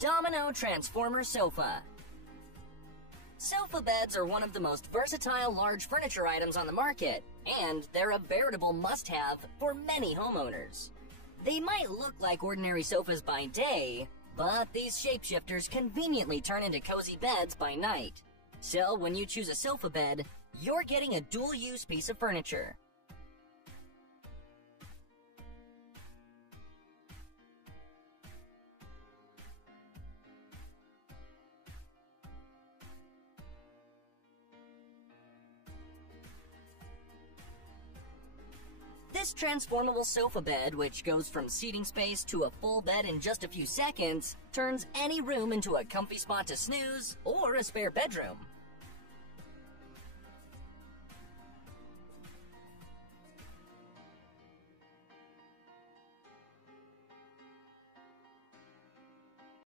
Domino Transformer Sofa. Sofa beds are one of the most versatile large furniture items on the market, and they're a veritable must-have for many homeowners. They might look like ordinary sofas by day, but these shapeshifters conveniently turn into cozy beds by night. So when you choose a sofa bed, you're getting a dual-use piece of furniture. This transformable sofa bed, which goes from seating space to a full bed in just a few seconds, turns any room into a comfy spot to snooze or a spare bedroom.